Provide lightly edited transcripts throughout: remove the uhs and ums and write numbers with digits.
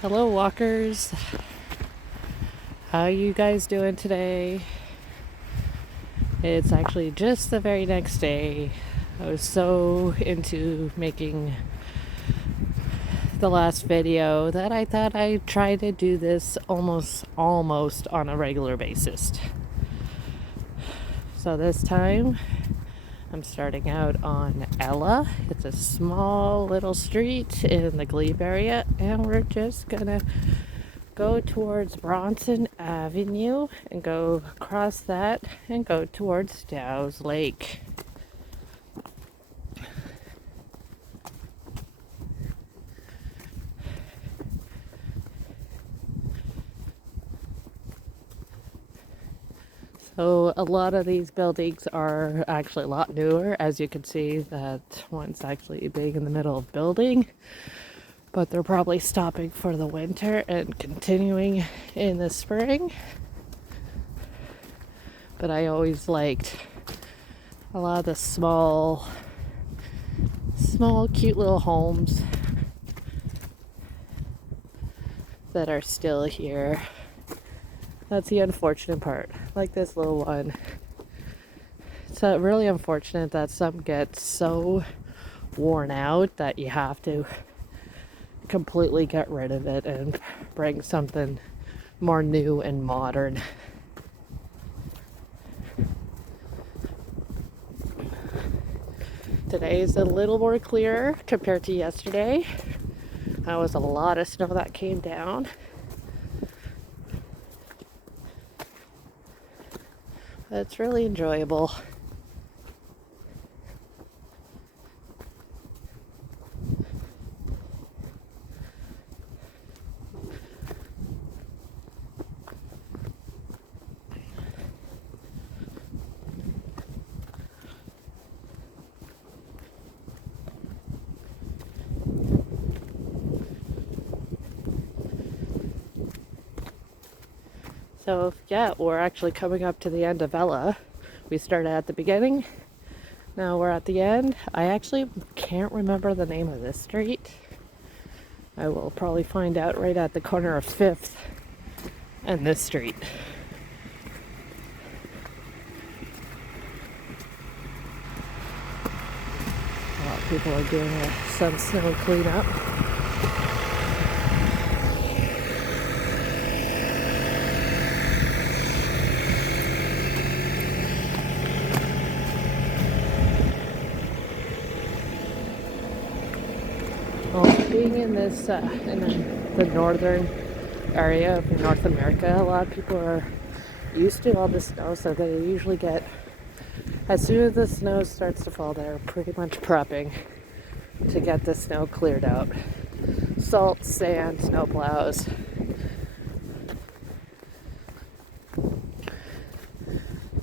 Hello, walkers. How you guys doing today? It's actually just the very next day. I was so into making the last video that I thought I'd try to do this almost on a regular basis. So this time I'm starting out on Ella. It's a small little street in the Glebe area, and we're just gonna go towards Bronson Avenue and go across that and go towards Dow's Lake. So a lot of these buildings are actually a lot newer. As you can see, that one's actually big in the middle of building, but they're probably stopping for the winter and continuing in the spring. But I always liked a lot of the small, cute little homes that are still here. That's the unfortunate part. Like this little one. It's really unfortunate that some get so worn out that you have to completely get rid of it and bring something more new and modern. Today is a little more clear compared to yesterday. There was a lot of snow that came down. It's really enjoyable. So yeah, we're actually coming up to the end of Ella. We started at the beginning. Now we're at the end. I actually can't remember the name of this street. I will probably find out right at the corner of 5th and this street. A lot of people are doing some snow cleanup. Well, being in this, in the northern area of North America, a lot of people are used to all the snow, so they usually get, as soon as the snow starts to fall, they're pretty much prepping to get the snow cleared out. Salt, sand, snow plows.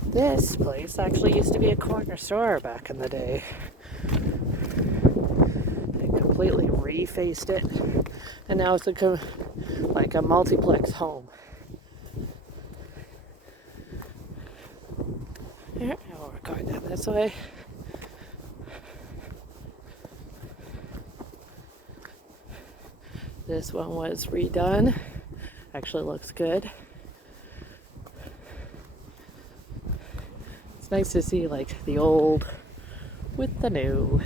This place actually used to be a corner store back in the day. Completely refaced it, and now it's like a multiplex home. Here, now we're going down this way. This one was redone. Actually looks good. It's nice to see like the old with the new.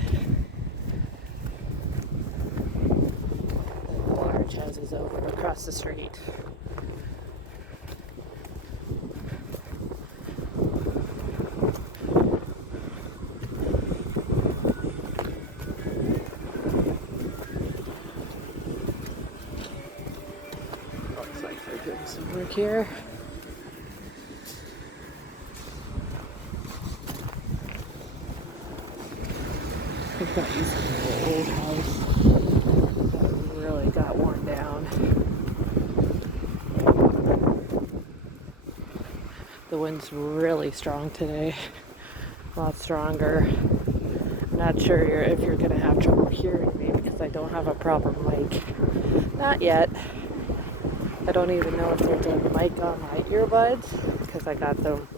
Houses over across the street. Looks like they're doing some work here. I think that used to be an old house. Really got worn down. The wind's really strong today, a lot stronger. I'm not sure if you're gonna have trouble hearing me because I don't have a proper mic. Not yet. I don't even know if there's a mic on my earbuds because I got them.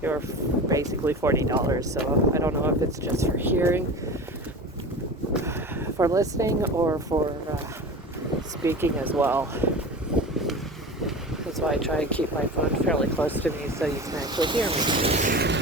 They were basically $40, so I don't know if it's just for hearing, for listening, or for speaking as well. That's why I try and keep my phone fairly close to me so you can actually hear me.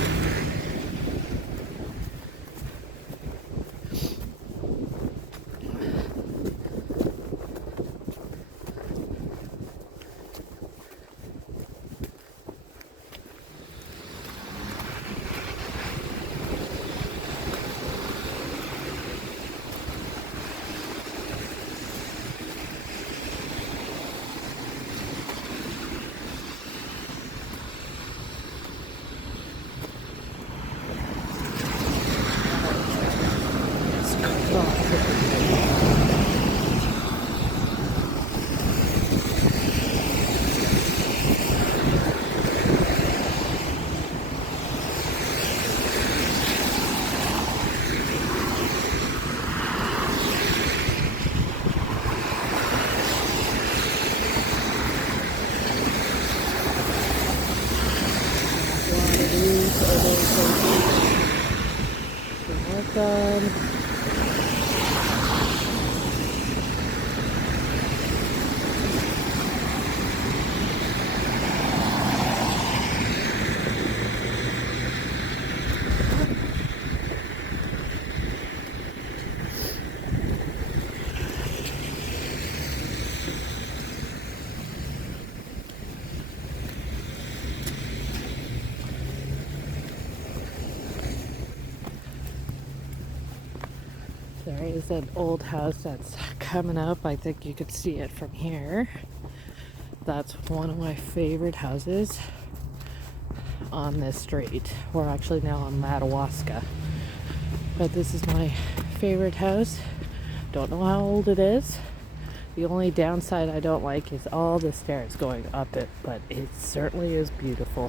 Done. There is an old house that's coming up. I think you could see it from here. That's one of my favorite houses on this street. We're actually now on Madawaska. But this is my favorite house. Don't know how old it is. The only downside I don't like is all the stairs going up it, but it certainly is beautiful.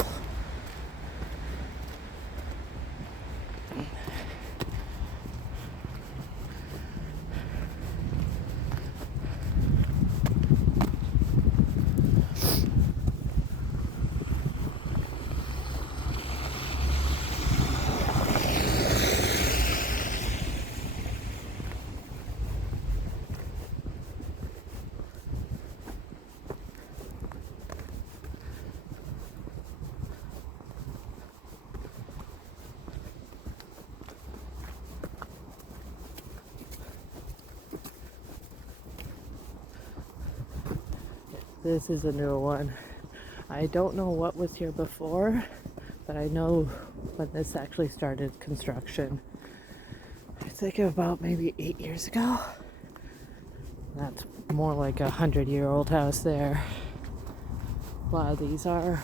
This is a new one. I don't know what was here before, but I know when this actually started construction. I think about maybe 8 years ago. That's more like 100-year-old house there. A lot of these are.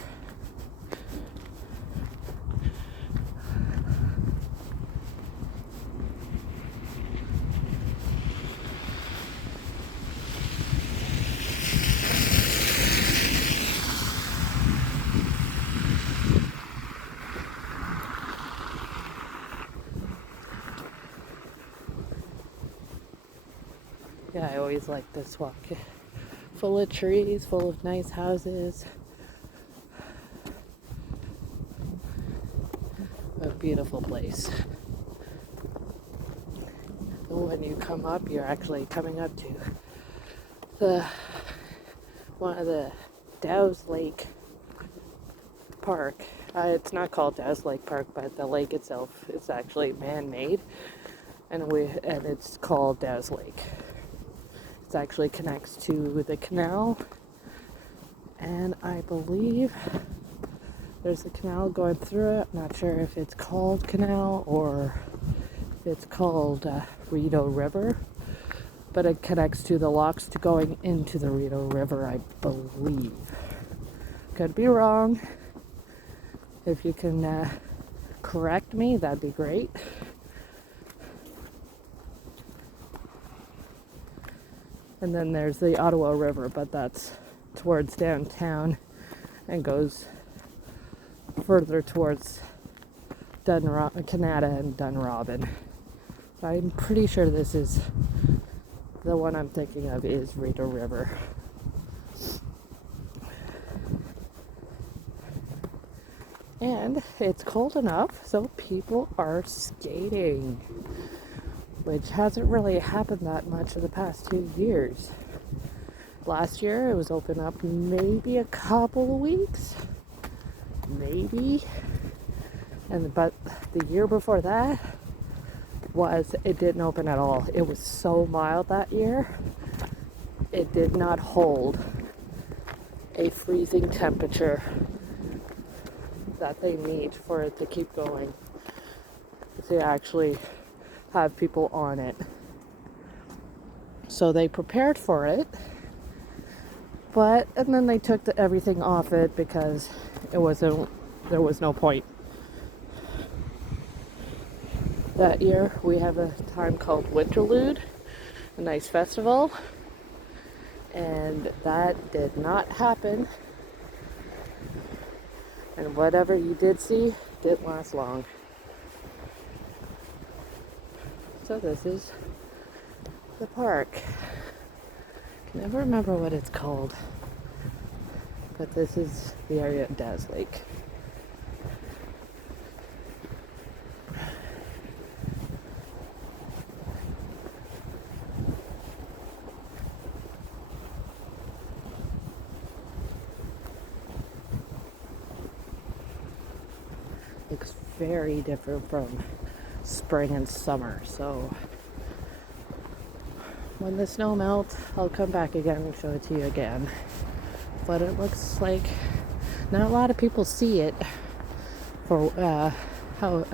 Yeah, I always like this walk. Full of trees, full of nice houses. A beautiful place. When you come up, you're actually coming up to one of the Dow's Lake Park. It's not called Dow's Lake Park, but the lake itself is actually man-made, and it's called Dow's Lake. It actually connects to the canal, and I believe there's a canal going through it. I'm not sure if it's called canal or if it's called Rideau River, but it connects to the locks to going into the Rideau River, I believe. Could be wrong. If you can correct me, that'd be great. And then there's the Ottawa River, but that's towards downtown and goes further towards Canada and Dunrobin. But I'm pretty sure this is the one I'm thinking of is Rideau River. And it's cold enough, so people are skating, which hasn't really happened that much in the past 2 years. Last year it was open up maybe a couple of weeks, maybe. But the year before that it didn't open at all. It was so mild that year. It did not hold a freezing temperature that they need for it to keep going, to actually have people on it. So they prepared for it, and then they took everything off it because there was no point. That year we have a time called Winterlude, a nice festival, and that did not happen. And whatever you did see didn't last long. So this is the park. I can never remember what it's called, but this is the area of Daz Lake. Looks very different from spring and summer, so when the snow melts, I'll come back again and show it to you again. But it looks like not a lot of people see it for how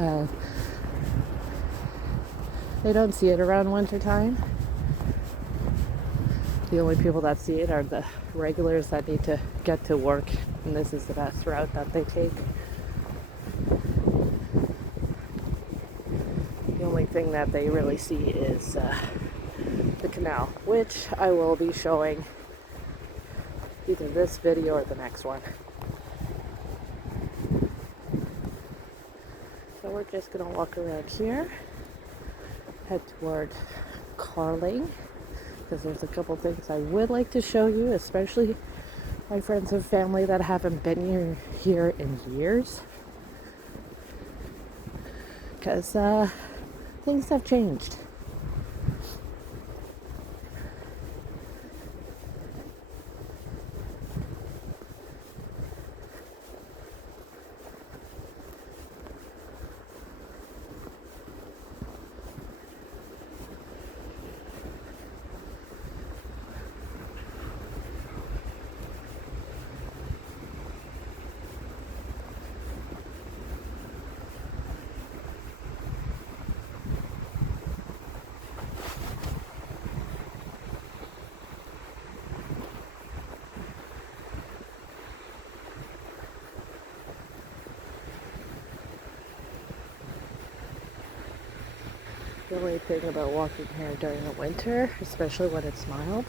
they don't see it around winter time. The only people that see it are the regulars that need to get to work, and this is the best route that they take. The only thing that they really see is the canal, which I will be showing either this video or the next one. So we're just gonna walk around here, head toward Carling, because there's a couple things I would like to show you, especially my friends and family that haven't been here in years, because things have changed. The only thing about walking here during the winter, especially when it's mild,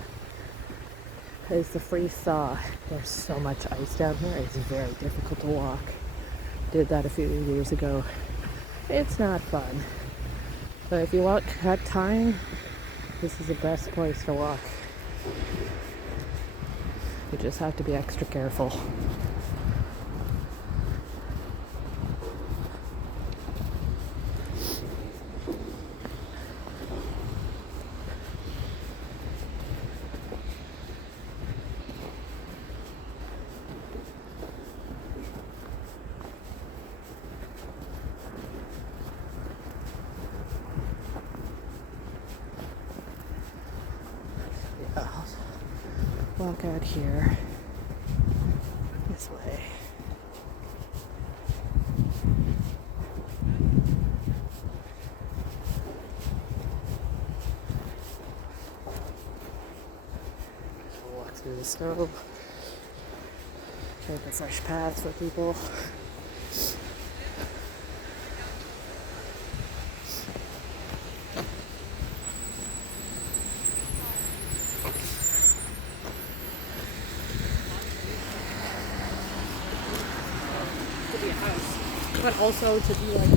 is the freeze thaw. There's so much ice down here, it's very difficult to walk. Did that a few years ago. It's not fun. But if you want cut time, this is the best place to walk. You just have to be extra careful. Walk out here this way. Just walk through the snow. Create the fresh paths for people. But also to be like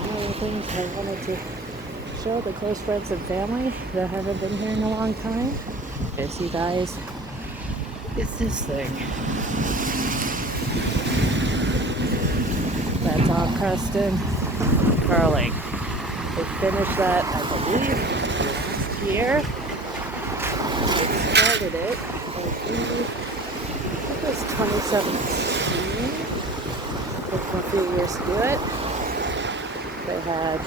one of the things I wanted to show the close friends and family that haven't been here in a long time is, you guys, is this thing. Preston curling. They finished that, I believe, last year. They started it, I think it was 2017. It took them a few years to do it. They had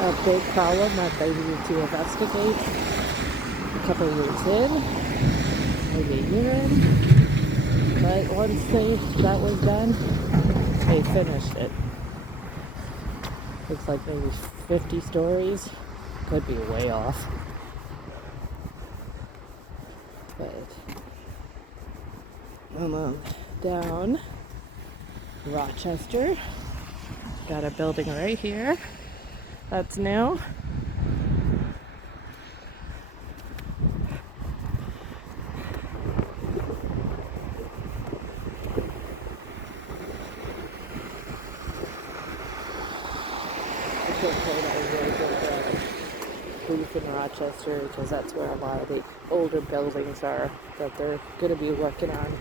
a big problem that they needed to investigate a couple of years in, maybe a year in. But once that was done, they finished it. It's like maybe 50 stories. Could be way off. But down Rochester. Got a building right here. That's new. Booth in Rochester because that's where a lot of the older buildings are that they're going to be working on.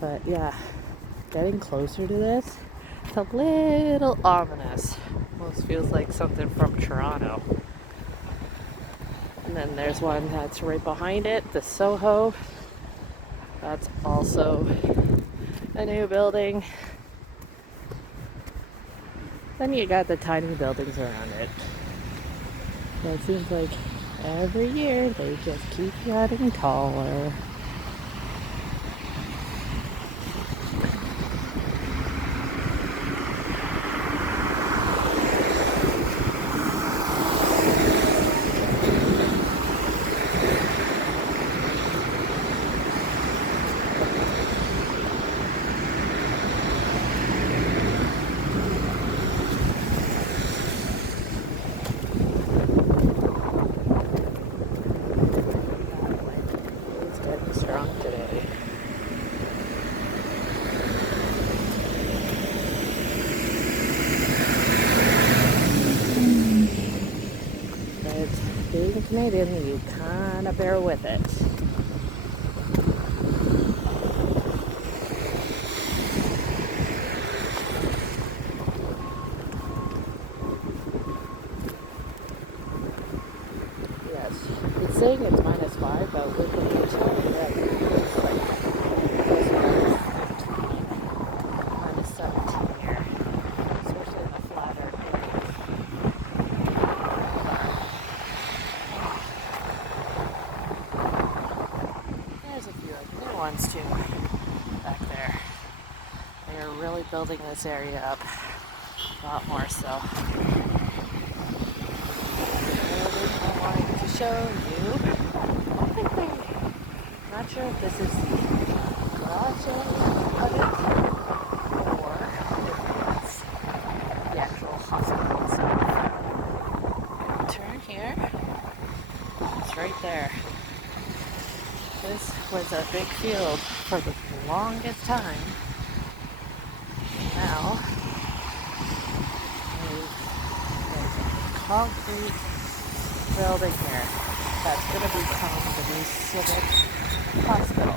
But yeah, getting closer to this, it's a little ominous. Almost feels like something from Toronto. And then there's one that's right behind it, the Soho. That's also a new building. Then you got the tiny buildings around it. So it seems like every year they just keep getting taller. Today. But being a Canadian, you kind of bear with it. Yes, it's saying it's -5, but with the hotel, it's like -17 here, especially in the flatter areas. There's a few new ones too back there. They are really building this area up a lot more so. I wanted to show you. I think not sure if this is the garage area of it or if it's the actual hospital itself. Turn here. It's right there. This was a big field for the longest time. Now, there's a concrete building here that's going to become the new civic hospital.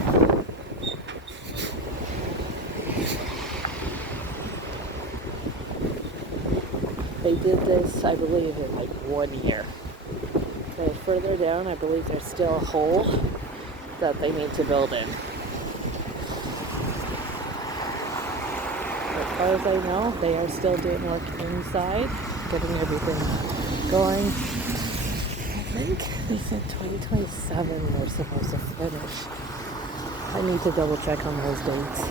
They did this, I believe, in like 1 year. Okay, further down, I believe there's still a hole that they need to build in. As far as I know, they are still doing work inside, getting everything going. I think they said 2027 they're supposed to finish. I need to double check on those dates.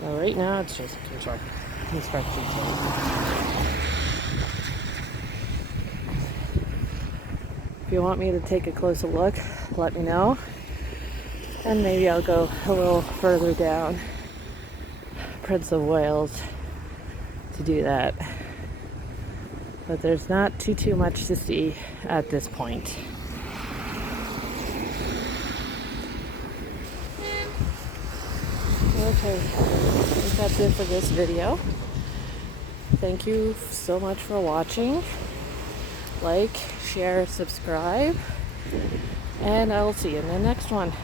But right now it's just construction zone. If you want me to take a closer look, let me know. And maybe I'll go a little further down Prince of Wales to do that. But there's not too much to see at this point. Okay, I think that's it for this video. Thank you so much for watching. Like, share, subscribe, and I'll see you in the next one.